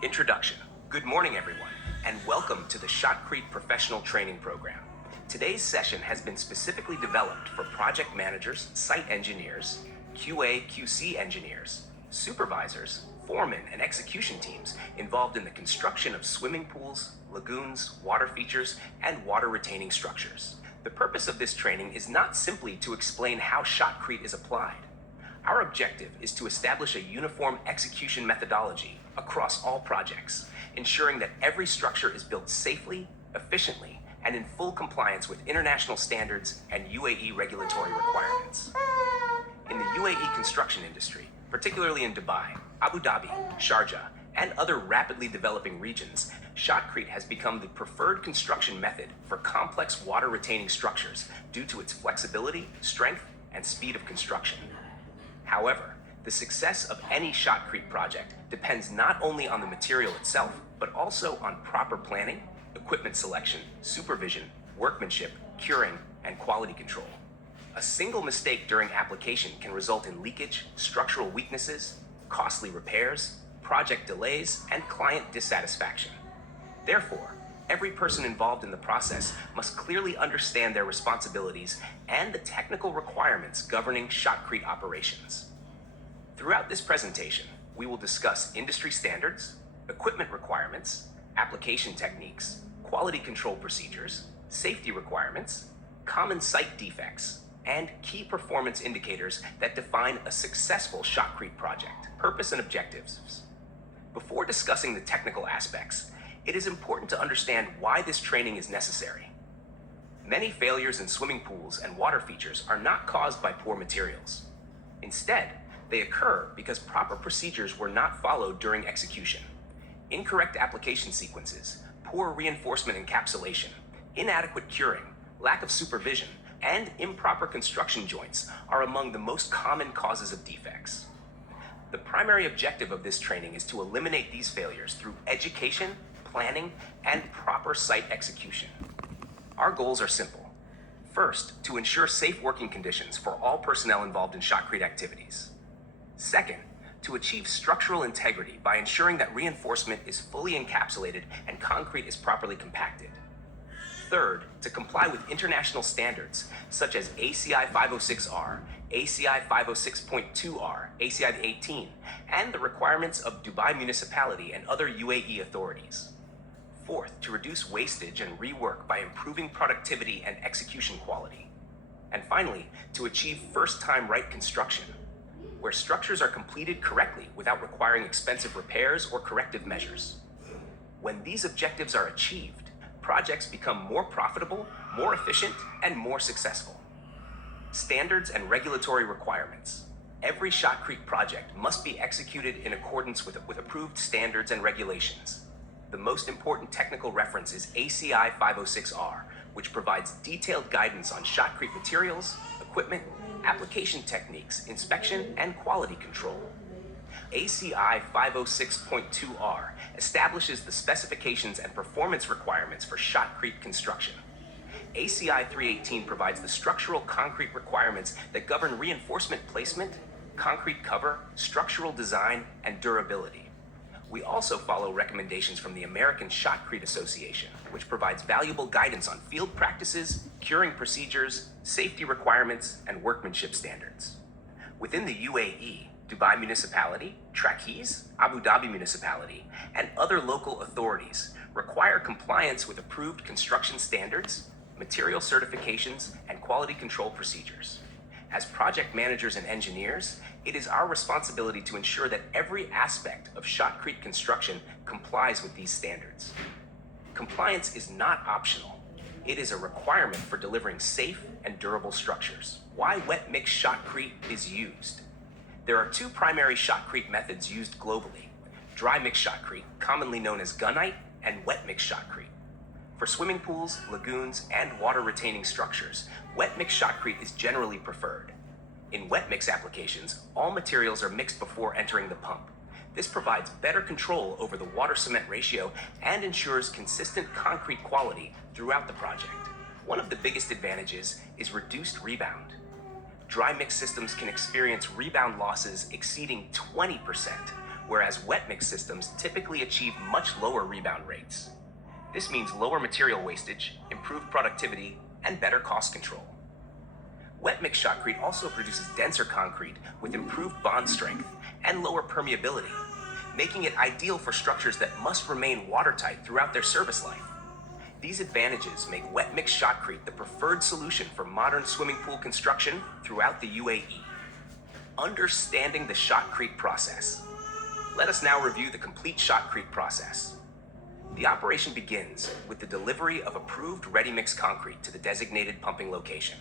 Introduction. Good morning, everyone, and welcome to the Shotcrete Professional Training Program. Today's session has been specifically developed for project managers, site engineers, QA/QC engineers, supervisors, foremen, and execution teams involved in the construction of swimming pools, lagoons, water features, and water retaining structures. The purpose of this training is not simply to explain how Shotcrete is applied. Our objective is to establish a uniform execution methodology across all projects, ensuring that every structure is built safely, efficiently, and in full compliance with international standards and UAE regulatory requirements. In the UAE construction industry, particularly in Dubai, Abu Dhabi, Sharjah, and other rapidly developing regions, Shotcrete has become the preferred construction method for complex water retaining structures due to its flexibility, strength, and speed of construction. However, the success of any Shotcrete project depends not only on the material itself, but also on proper planning, equipment selection, supervision, workmanship, curing, and quality control. A single mistake during application can result in leakage, structural weaknesses, costly repairs, project delays, and client dissatisfaction. Therefore, every person involved in the process must clearly understand their responsibilities and the technical requirements governing Shotcrete operations. Throughout this presentation, we will discuss industry standards, equipment requirements, application techniques, quality control procedures, safety requirements, common site defects, and key performance indicators that define a successful Shotcrete project. Purpose and objectives. Before discussing the technical aspects, it is important to understand why this training is necessary. Many failures in swimming pools and water features are not caused by poor materials. Instead, they occur because proper procedures were not followed during execution. Incorrect application sequences, poor reinforcement encapsulation, inadequate curing, lack of supervision, and improper construction joints are among the most common causes of defects. The primary objective of this training is to eliminate these failures through education, planning, and proper site execution. Our goals are simple. First, to ensure safe working conditions for all personnel involved in Shotcrete activities. Second, to achieve structural integrity by ensuring that reinforcement is fully encapsulated and concrete is properly compacted. Third, to comply with international standards such as ACI 506R, ACI 506.2R, ACI 18, and the requirements of Dubai Municipality and other UAE authorities. Fourth, to reduce wastage and rework by improving productivity and execution quality. And finally, to achieve first-time right construction, where structures are completed correctly without requiring expensive repairs or corrective measures. When these objectives are achieved, projects become more profitable, more efficient, and more successful. Standards and regulatory requirements. Every Shotcrete project must be executed in accordance with approved standards and regulations. The most important technical reference is ACI 506R, which provides detailed guidance on Shotcrete materials, equipment, application techniques, inspection, and quality control. ACI 506.2R establishes the specifications and performance requirements for Shotcrete construction. ACI 318 provides the structural concrete requirements that govern reinforcement placement, concrete cover, structural design, and durability. We also follow recommendations from the American Shotcrete Association, which provides valuable guidance on field practices, curing procedures, safety requirements, and workmanship standards. Within the UAE, Dubai Municipality, Trackies, Abu Dhabi Municipality, and other local authorities require compliance with approved construction standards, material certifications, and quality control procedures. As project managers and engineers, it is our responsibility to ensure that every aspect of Shotcrete construction complies with these standards. Compliance is not optional. It is a requirement for delivering safe and durable structures. Why wet mix Shotcrete is used. There are two primary Shotcrete methods used globally: dry mix Shotcrete, commonly known as gunite, and wet mix Shotcrete. For swimming pools, lagoons, and water retaining structures, wet mix Shotcrete is generally preferred. In wet mix applications, all materials are mixed before entering the pump. This provides better control over the water-cement ratio and ensures consistent concrete quality throughout the project. One of the biggest advantages is reduced rebound. Dry mix systems can experience rebound losses exceeding 20%, whereas wet mix systems typically achieve much lower rebound rates. This means lower material wastage, improved productivity, and better cost control. Wet mix shotcrete also produces denser concrete with improved bond strength and lower permeability, making it ideal for structures that must remain watertight throughout their service life. These advantages make wet mix shotcrete the preferred solution for modern swimming pool construction throughout the UAE. Understanding the shotcrete process. Let us now review the complete shotcrete process. The operation begins with the delivery of approved ready-mix concrete to the designated pumping location.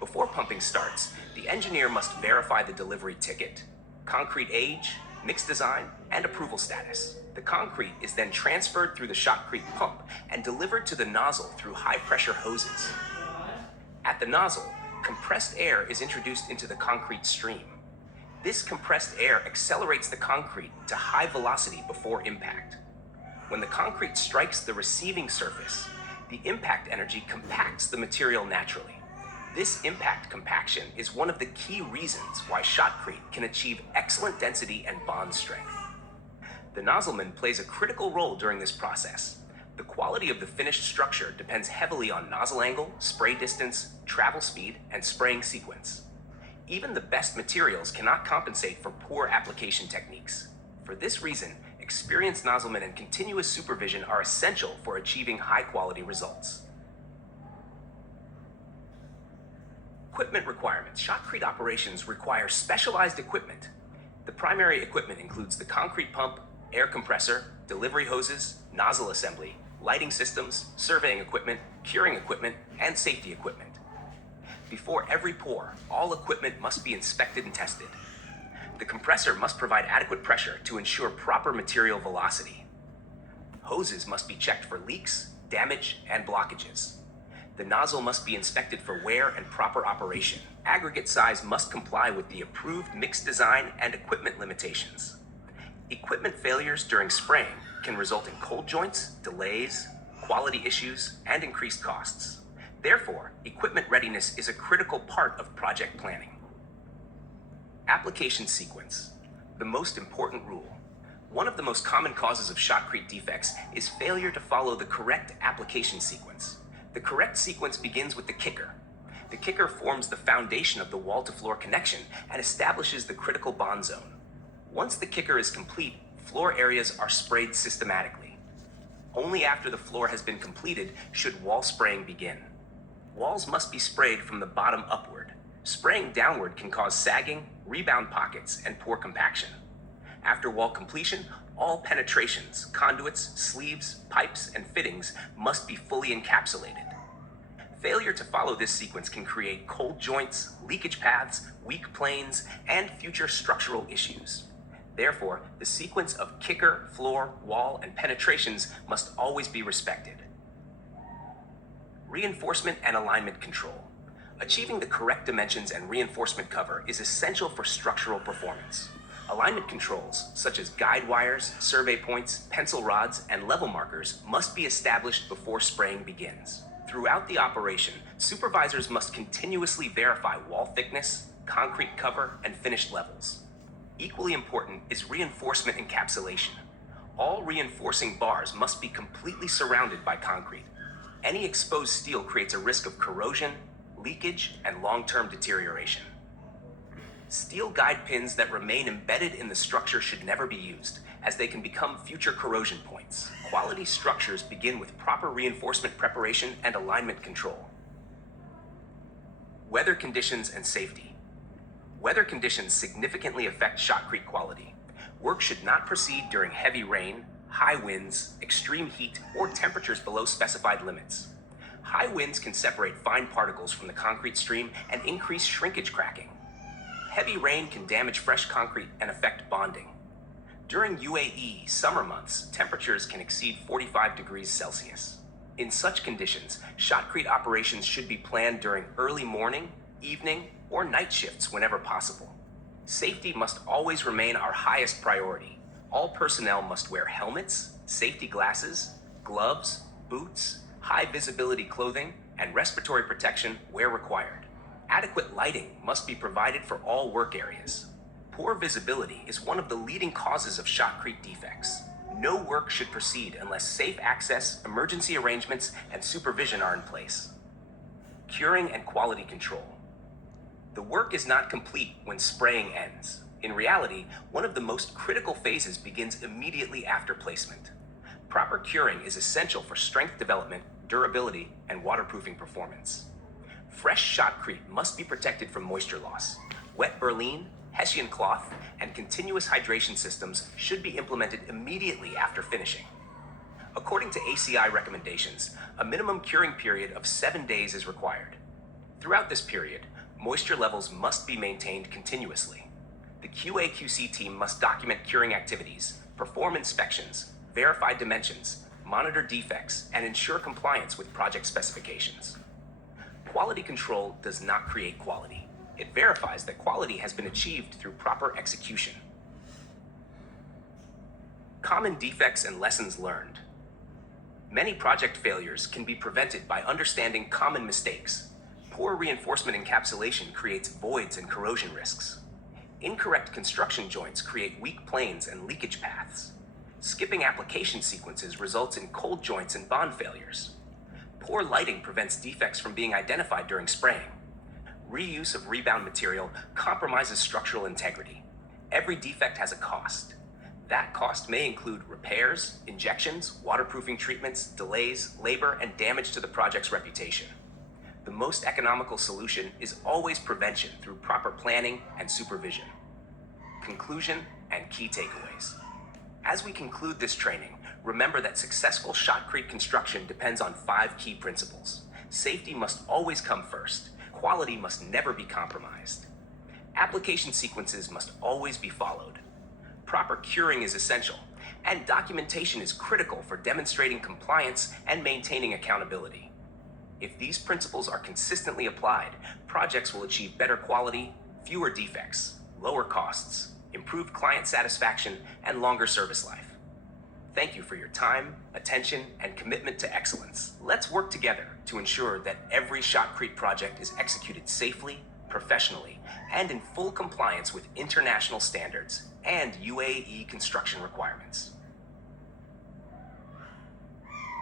Before pumping starts, the engineer must verify the delivery ticket, concrete age, mix design, and approval status. The concrete is then transferred through the shotcrete pump and delivered to the nozzle through high-pressure hoses. At the nozzle, compressed air is introduced into the concrete stream. This compressed air accelerates the concrete to high velocity before impact. When the concrete strikes the receiving surface, the impact energy compacts the material naturally. This impact compaction is one of the key reasons why shotcrete can achieve excellent density and bond strength. The nozzleman plays a critical role during this process. The quality of the finished structure depends heavily on nozzle angle, spray distance, travel speed, and spraying sequence. Even the best materials cannot compensate for poor application techniques. For this reason, experienced nozzlemen and continuous supervision are essential for achieving high-quality results. Equipment requirements. Shotcrete operations require specialized equipment. The primary equipment includes the concrete pump, air compressor, delivery hoses, nozzle assembly, lighting systems, surveying equipment, curing equipment, and safety equipment. Before every pour, all equipment must be inspected and tested. The compressor must provide adequate pressure to ensure proper material velocity. Hoses must be checked for leaks, damage, and blockages. The nozzle must be inspected for wear and proper operation. Aggregate size must comply with the approved mix design and equipment limitations. Equipment failures during spraying can result in cold joints, delays, quality issues, and increased costs. Therefore, equipment readiness is a critical part of project planning. Application sequence. The most important rule. One of the most common causes of shotcrete defects is failure to follow the correct application sequence. The correct sequence begins with the kicker. The kicker forms the foundation of the wall-to-floor connection and establishes the critical bond zone. Once the kicker is complete, floor areas are sprayed systematically. Only after the floor has been completed should wall spraying begin. Walls must be sprayed from the bottom upward. Spraying downward can cause sagging, rebound pockets, and poor compaction. After wall completion, all penetrations, conduits, sleeves, pipes, and fittings must be fully encapsulated. Failure to follow this sequence can create cold joints, leakage paths, weak planes, and future structural issues. Therefore, the sequence of kicker, floor, wall, and penetrations must always be respected. Reinforcement and alignment control. Achieving the correct dimensions and reinforcement cover is essential for structural performance. Alignment controls, such as guide wires, survey points, pencil rods, and level markers, must be established before spraying begins. Throughout the operation, supervisors must continuously verify wall thickness, concrete cover, and finished levels. Equally important is reinforcement encapsulation. All reinforcing bars must be completely surrounded by concrete. Any exposed steel creates a risk of corrosion, leakage, and long-term deterioration. Steel guide pins that remain embedded in the structure should never be used, as they can become future corrosion points. Quality structures begin with proper reinforcement preparation and alignment control. Weather conditions and safety. Weather conditions significantly affect shotcrete quality. Work should not proceed during heavy rain, high winds, extreme heat, or temperatures below specified limits. High winds can separate fine particles from the concrete stream and increase shrinkage cracking. Heavy rain can damage fresh concrete and affect bonding. During UAE summer months, temperatures can exceed 45 degrees Celsius. In such conditions, shotcrete operations should be planned during early morning, evening, or night shifts whenever possible. Safety must always remain our highest priority. All personnel must wear helmets, safety glasses, gloves, boots, high visibility clothing, and respiratory protection where required. Adequate lighting must be provided for all work areas. Poor visibility is one of the leading causes of shotcrete defects. No work should proceed unless safe access, emergency arrangements, and supervision are in place. Curing and quality control. The work is not complete when spraying ends. In reality, one of the most critical phases begins immediately after placement. Proper curing is essential for strength development, durability, and waterproofing performance. Fresh shotcrete must be protected from moisture loss. Wet Berlin, Hessian cloth, and continuous hydration systems should be implemented immediately after finishing. According to ACI recommendations, a minimum curing period of 7 days is required. Throughout this period, moisture levels must be maintained continuously. The QA/QC team must document curing activities, perform inspections, verify dimensions, monitor defects, and ensure compliance with project specifications. Quality control does not create quality. It verifies that quality has been achieved through proper execution. Common defects and lessons learned. Many project failures can be prevented by understanding common mistakes. Poor reinforcement encapsulation creates voids and corrosion risks. Incorrect construction joints create weak planes and leakage paths. Skipping application sequences results in cold joints and bond failures. Poor lighting prevents defects from being identified during spraying. Reuse of rebound material compromises structural integrity. Every defect has a cost. That cost may include repairs, injections, waterproofing treatments, delays, labor, and damage to the project's reputation. The most economical solution is always prevention through proper planning and supervision. Conclusion and key takeaways. As we conclude this training, remember that successful shotcrete construction depends on 5 key principles. Safety must always come first. Quality must never be compromised. Application sequences must always be followed. Proper curing is essential, and documentation is critical for demonstrating compliance and maintaining accountability. If these principles are consistently applied, projects will achieve better quality, fewer defects, lower costs, improved client satisfaction, and longer service life. Thank you for your time, attention, and commitment to excellence. Let's work together to ensure that every shotcrete project is executed safely, professionally, and in full compliance with international standards and UAE construction requirements.